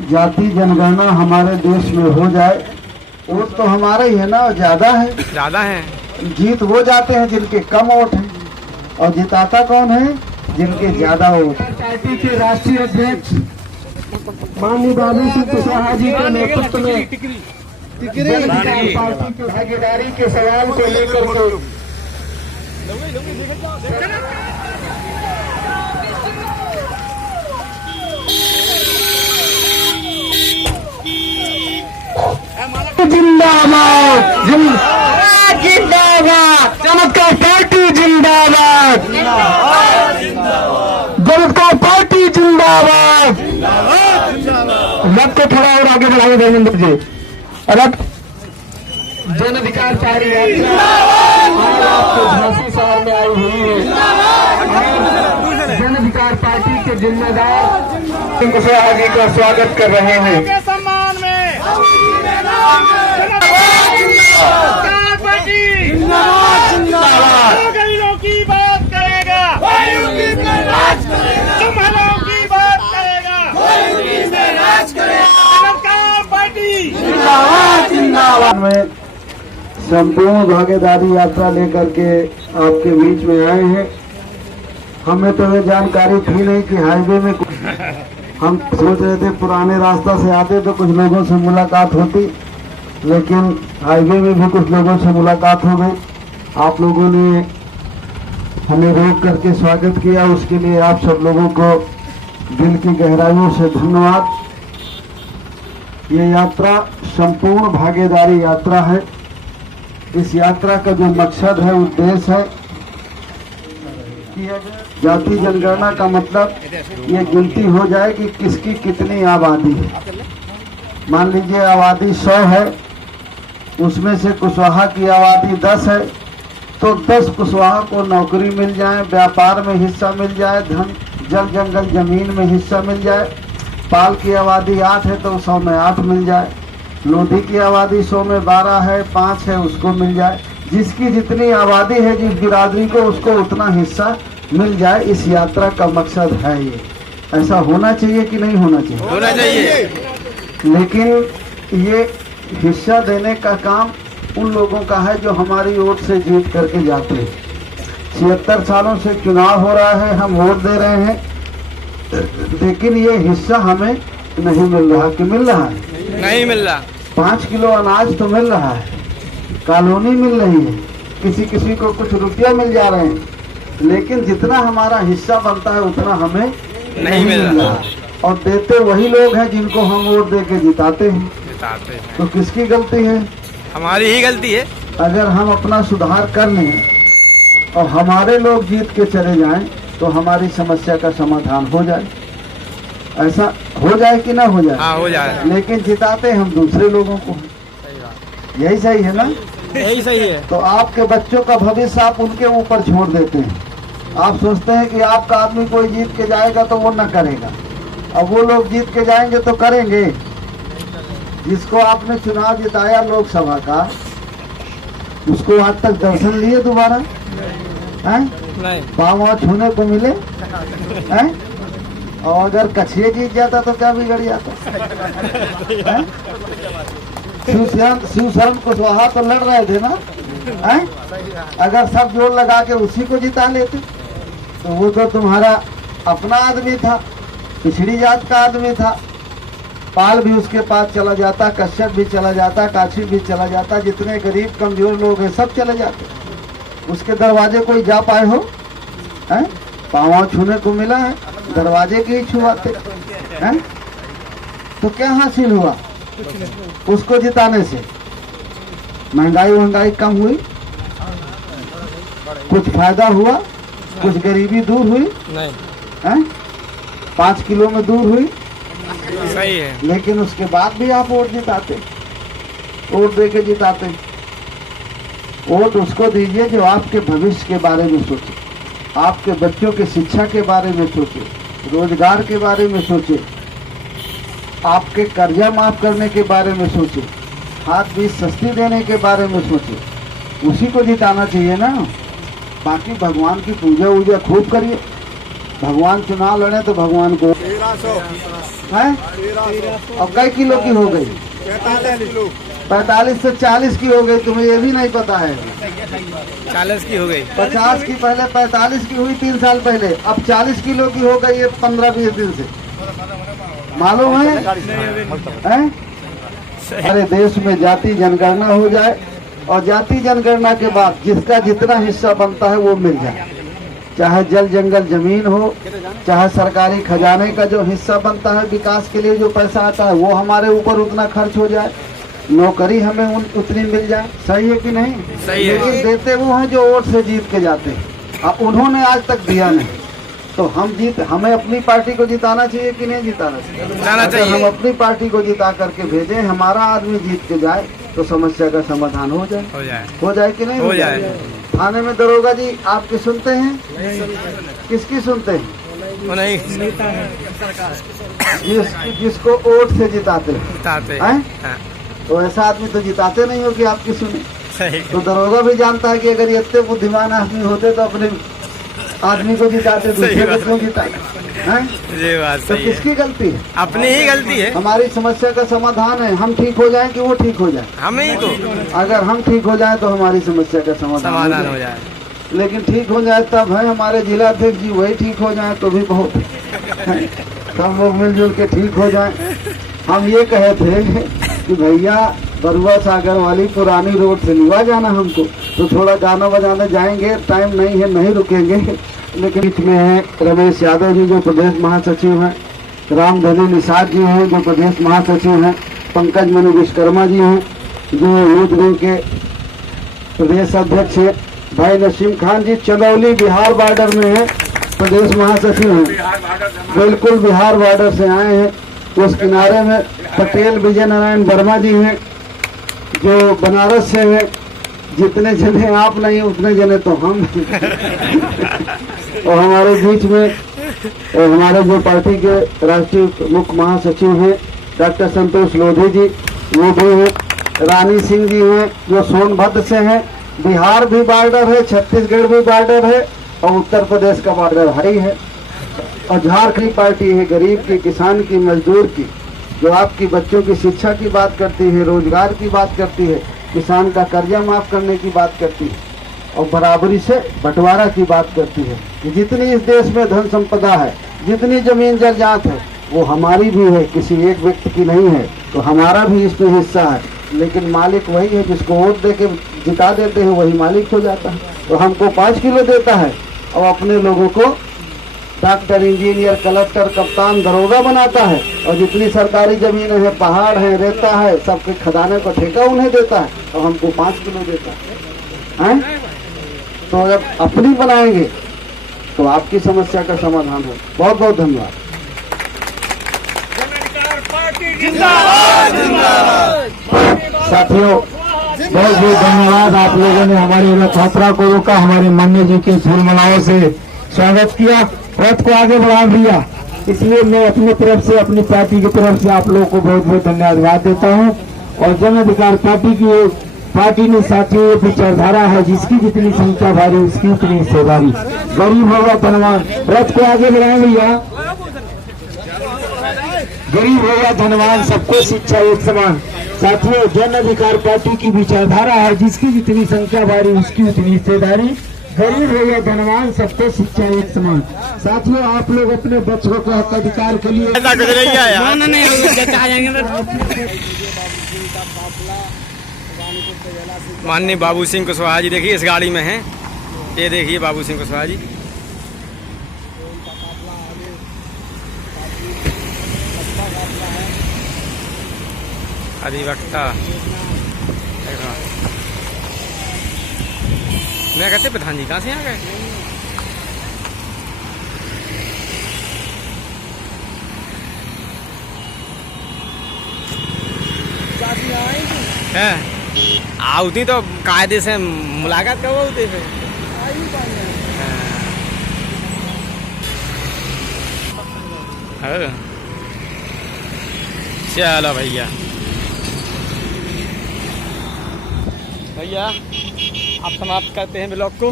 जाति जनगणना हमारे देश में हो जाए। वोट तो हमारा ही है ना, और ज्यादा है। जीत वो जाते हैं जिनके कम वोट हैं, और जिताता कौन है? जिनके ज्यादा वोट। पार्टी के राष्ट्रीय अध्यक्ष माननीय बाबू सिंह कुशवाहा जी के नेतृत्व में पार्टी की भागीदारी के सवाल को लेकर के जिंदाबाद, जिंदाबाद, चमत्कार पार्टी जिंदाबाद, चमत्कार पार्टी जिंदाबाद। रथ को थोड़ा और आगे बढ़ाइए धर्मेंद्र जी। रथ जन अधिकार पार्टी आपको झांसी शहर में आई हुई है। जन अधिकार पार्टी के जिम्मेदार कुशवाहा जी का स्वागत कर रहे हैं। सम्मान में गरीबों की बात करेगा, तुम्हारों की बात करेगा, पार्टी जिंदाबाद में संपूर्ण भागीदारी यात्रा लेकर के आपके बीच में आए हैं। हमें तो ये जानकारी थी नहीं कि हाईवे में हम सोच रहे थे पुराने रास्ता से आते तो कुछ लोगों से मुलाकात होती, लेकिन हाईवे में भी कुछ लोगों से मुलाकात हो गई। आप लोगों ने हमें रोक करके स्वागत किया, उसके लिए आप सब लोगों को दिल की गहराइयों से धन्यवाद। ये यात्रा संपूर्ण भागीदारी यात्रा है। इस यात्रा का जो मकसद है, उद्देश्य है कि जाति जनगणना का मतलब ये गिनती हो जाए कि किसकी कितनी आबादी है। मान लीजिए आबादी 100 है, उसमें से कुशवाहा की आबादी 10 है, तो 10 कुशवाहा को नौकरी मिल जाए, व्यापार में हिस्सा मिल जाए, धन जल जंगल जमीन में हिस्सा मिल जाए। पाल की आबादी 8 है तो 100 में 8 मिल जाए। लोधी की आबादी 100 में 12 है, 5 है, उसको मिल जाए। जिसकी जितनी आबादी है, जिस बिरादरी को, उसको उतना हिस्सा मिल जाए। इस यात्रा का मकसद है ये। ऐसा होना चाहिए कि नहीं होना चाहिए? होना चाहिए। लेकिन ये हिस्सा देने का काम उन लोगों का है जो हमारी वोट से जीत करके जाते हैं। 76 सालों से चुनाव हो रहा है, हम वोट दे रहे हैं, लेकिन ये हिस्सा हमें नहीं मिल रहा। कि मिल रहा है? नहीं मिल रहा। 5 किलो अनाज तो मिल रहा है, कॉलोनी मिल रही है, किसी किसी को कुछ रुपया मिल जा रहे हैं, लेकिन जितना हमारा हिस्सा बनता है उतना हमें नहीं मिल रहा। और देते वही लोग हैं जिनको हम वोट दे के जिताते हैं। तो किसकी गलती है? हमारी ही गलती है। अगर हम अपना सुधार कर लें और हमारे लोग जीत के चले जाएं तो हमारी समस्या का समाधान हो जाए। ऐसा हो जाए कि ना हो जाए? हाँ, हो जाए। लेकिन जिताते हम दूसरे लोगों को। यही सही है ना? यही सही है। तो आपके बच्चों का भविष्य आप उनके ऊपर छोड़ देते हैं। आप सोचते हैं कि आपका आदमी कोई जीत के जाएगा तो वो न करेगा, अब वो लोग जीत के जाएंगे तो करेंगे। जिसको आपने चुनाव जिताया लोकसभा का, उसको आज तक दर्शन लिए दोबारा? हैं? पाँव छूने को मिले हैं? और अगर कछिए जीत जाता तो क्या बिगड़ जाता? शिवशरण कुशवाहा तो लड़ रहे थे ना? हैं? अगर सब जोर लगा के उसी को जिता लेते तो वो तो तुम्हारा अपना आदमी था, पिछड़ी जात का आदमी था। पाल भी उसके पास चला जाता, कश्यप भी चला जाता, काशी भी चला जाता, जितने गरीब कमजोर लोग हैं सब चले जाते। उसके दरवाजे कोई जा पाए हो? हैं? पाँव छूने को मिला है, दरवाजे के ही छुआते हैं। तो क्या हासिल हुआ उसको जिताने से? महंगाई कम हुई? कुछ फायदा हुआ? कुछ गरीबी दूर हुई? नहीं। हैं? 5 किलो में दूर हुई? सही है। लेकिन उसके बाद भी आप वोट जिताते, वोट दे के जिताते। वोट उसको दीजिए जो आपके भविष्य के बारे में सोचे, आपके बच्चों के शिक्षा के बारे में सोचे, रोजगार के बारे में सोचे, आपके कर्जा माफ करने के बारे में सोचे, खाद बीज सस्ती देने के बारे में सोचे। उसी को जिताना चाहिए ना। बाकी भगवान की पूजा वूजा खूब करिए, भगवान चुनाव लड़े तो भगवान को 1300 है। और कई किलो की हो गई? 45 किलो। 45 से 40 की हो गई। तुम्हें ये भी नहीं पता है? 40 की हो गई। 50 की पहले 45 की हुई 3 साल पहले, अब 40 किलो की हो गई है 15-20 दिन से। मालूम है? हैं? हमारे देश में जाति जनगणना हो जाए और जाति जनगणना के बाद जिसका जितना हिस्सा बनता है वो मिल जाए। चाहे जल जंगल जमीन हो, चाहे सरकारी खजाने का जो हिस्सा बनता है विकास के लिए जो पैसा आता है वो हमारे ऊपर उतना खर्च हो जाए, नौकरी हमें उतनी मिल जाए। सही है कि नहीं? सही है। लेकिन देते वो हैं जो वोट से जीत के जाते हैं। अब उन्होंने आज तक दिया नहीं, तो हमें अपनी पार्टी को जिताना चाहिए कि नहीं जिताना चाहिए? जिताना अगर चाहिए। हम अपनी पार्टी को जिता करके भेजें, हमारा आदमी जीत के जाए तो समस्या का समाधान हो जाए। हो जाए कि नहीं? हो जाए। थाने में दरोगा जी आपकी सुनते हैं? किसकी सुनते हैं? वो नहीं जिसको वोट से जिताते हैं। बताते हैं? हाँ, तो ऐसा आदमी तो जिताते नहीं हो कि आपकी सुने। सही। तो दरोगा भी जानता है कि अगर ये इतने बुद्धिमान आदमी होते तो अपने आदमी को जिताते, दूसरे को क्यों जिताते? हैं? ये बात तो सही है। किसकी गलती है? अपनी ही गलती है। हमारी समस्या का समाधान है हम ठीक हो जाएं कि वो ठीक हो जाए। हमें ही तो अगर हम ठीक हो जाए तो हमारी समस्या का समाधान समाधान हो जाए। लेकिन ठीक हो जाए तब है। हमारे जिला अध्यक्ष जी वही ठीक हो जाए तो भी बहुत है। सब लोग मिलजुल के ठीक हो जाए। हम ये कहे थे कि भैया बरुआ सागर वाली पुरानी रोड से लिवा जाना हमको, तो थोड़ा गाना बजाने जाएंगे, टाइम नहीं है, नहीं रुकेंगे। लेकिन बीच में है रमेश यादव जी जो प्रदेश महासचिव हैं, रामधनी निषाद जी हैं जो प्रदेश महासचिव हैं, पंकज मनु विश्वकर्मा जी हैं जो यूथ विंग के प्रदेश अध्यक्ष हैं, भाई नसीम खान जी चंदौली बिहार बॉर्डर में है, प्रदेश महासचिव हैं, बिल्कुल बिहार बॉर्डर से आए हैं। उस किनारे में पटेल विजय नारायण वर्मा जी हैं जो बनारस से हैं। जितने जने आप नहीं उतने जने तो हम और हमारे बीच में हमारे जो पार्टी के राष्ट्रीय मुख्य महासचिव हैं डॉक्टर संतोष लोधी जी वो भी हैं, रानी सिंह जी हैं जो सोनभद्र से हैं। बिहार भी बॉर्डर है, छत्तीसगढ़ भी बॉर्डर है और उत्तर प्रदेश का बॉर्डर है ही है। और झारखंड पार्टी है गरीब की, किसान की, मजदूर की, जो आपकी बच्चों की शिक्षा की बात करती है, रोजगार की बात करती है, किसान का कर्जा माफ करने की बात करती है और बराबरी से बंटवारा की बात करती है कि जितनी इस देश में धन संपदा है, जितनी जमीन जायदाद है वो हमारी भी है, किसी एक व्यक्ति की नहीं है। तो हमारा भी इसमें हिस्सा है, लेकिन मालिक वही है जिसको वोट दे के जिता देते हैं, वही मालिक हो जाता है। तो हमको 5 किलो देता है और अपने लोगों को डॉक्टर, इंजीनियर, कलेक्टर, कप्तान, दरोगा बनाता है और जितनी सरकारी जमीनें हैं, पहाड़ हैं, रेता है, सबके खदाने को ठेका उन्हें देता है और हमको 5 किलो देता है। तो जब अपनी बनाएंगे तो आपकी समस्या का समाधान हो। बहुत बहुत धन्यवाद। साथियों बहुत बहुत धन्यवाद। आप लोगों ने हमारी रथ यात्रा को रोका, हमारे मान्य जी के फूलमालाओं से स्वागत किया, रथ को आगे बढ़ा दिया। इसलिए मैं अपनी तरफ से, अपनी पार्टी की तरफ से आप लोगों को बहुत बहुत धन्यवाद देता हूं। और जन अधिकार पार्टी ने साथियों ये विचारधारा है, जिसकी जितनी संख्या भारी उसकी उतनी हिस्सेदारी। गरीब होगा धनवान, रथ को आगे बढ़ाए भैया। गरीब होगा धनवान, सबको शिक्षा एक समान। साथियों जन अधिकार पार्टी की विचारधारा है, जिसकी जितनी संख्या भारी उसकी उतनी हिस्सेदारी। गरीब हो या धनवान, सबको शिक्षा एक समान। साथियों आप लोग अपने बच्चों को हक अधिकार के लिए माननीय बाबू सिंह कुशवाहा जी देखिए इस गाड़ी में हैं। ये देखिए बाबू सिंह कुशवाहा जी। अधिवक्ता मैं कहते प्रधान जी कहाँ से आ गए? हैं आउती तो कायदे से मुलाकात कब होती है? चलो भैया अब समाप्त करते हैं ब्लॉग को।